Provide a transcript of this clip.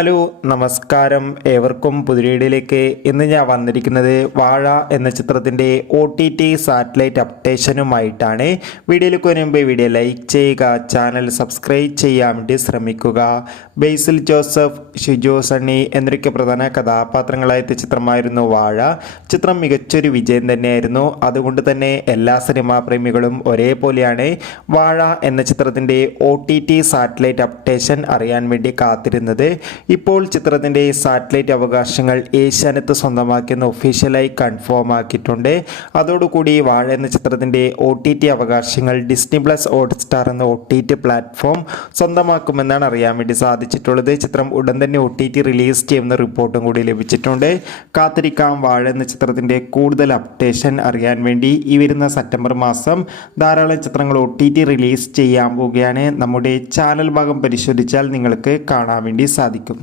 Hello നമസ്കാരം, ഏവർക്കും പുതിയയിലേക്ക്. ഇന്ന് ഞാൻ വന്നിരിക്കുന്നത് വാഴ എന്ന ചിത്രത്തിൻ്റെ OTT സാറ്റലൈറ്റ് അപ്ഡേഷനുമായിട്ടാണ്. വീഡിയോയിലേക്ക് വരുമ്പോൾ വീഡിയോ ലൈക്ക് ചെയ്യുക, ചാനൽ സബ്സ്ക്രൈബ് ചെയ്യാൻ വേണ്ടി ശ്രമിക്കുക. ബേസിൽ ജോസഫ്, ഷിജോ സണ്ണി എന്നൊക്കെ പ്രധാന കഥാപാത്രങ്ങളായ ചിത്രമായിരുന്നു വാഴ. ചിത്രം മികച്ചൊരു വിജയം തന്നെയായിരുന്നു. അതുകൊണ്ട് തന്നെ എല്ലാ സിനിമാ പ്രേമികളും ഒരേപോലെയാണ് വാഴ എന്ന ചിത്രത്തിൻ്റെ OTT സാറ്റലൈറ്റ് അപ്ഡേഷൻ അറിയാൻ വേണ്ടി കാത്തിരുന്നത്. ഇപ്പോൾ ചിത്രത്തിൻ്റെ സാറ്റലൈറ്റ് അവകാശങ്ങൾ ഏഷ്യാനെറ്റ് സ്വന്തമാക്കിയെന്ന് ഒഫീഷ്യലായി കൺഫേം ആക്കിയിട്ടുണ്ട്. അതോടുകൂടി വാഴ എന്ന ചിത്രത്തിൻ്റെ OTT അവകാശങ്ങൾ ഡിസ്നി പ്ലസ് ഹോട്ട്സ്റ്റാർ എന്ന OTT പ്ലാറ്റ്ഫോം സ്വന്തമാക്കുമെന്നാണ് അറിയാൻ വേണ്ടി സാധിച്ചിട്ടുള്ളത്. ചിത്രം ഉടൻ തന്നെ OTT റിലീസ് ചെയ്യുന്ന റിപ്പോർട്ടും കൂടി ലഭിച്ചിട്ടുണ്ട്. കാത്തിരിക്കാം വാഴ എന്ന ചിത്രത്തിൻ്റെ കൂടുതൽ അപ്ഡേഷൻ അറിയാൻ വേണ്ടി. ഈ വരുന്ന സെപ്റ്റംബർ മാസം ധാരാളം ചിത്രങ്ങൾ OTT റിലീസ് ചെയ്യാൻ പോവുകയാണ്. നമ്മുടെ ചാനൽ ഭാഗം പരിശോധിച്ചാൽ നിങ്ങൾക്ക് കാണാൻ വേണ്ടി സാധിക്കും.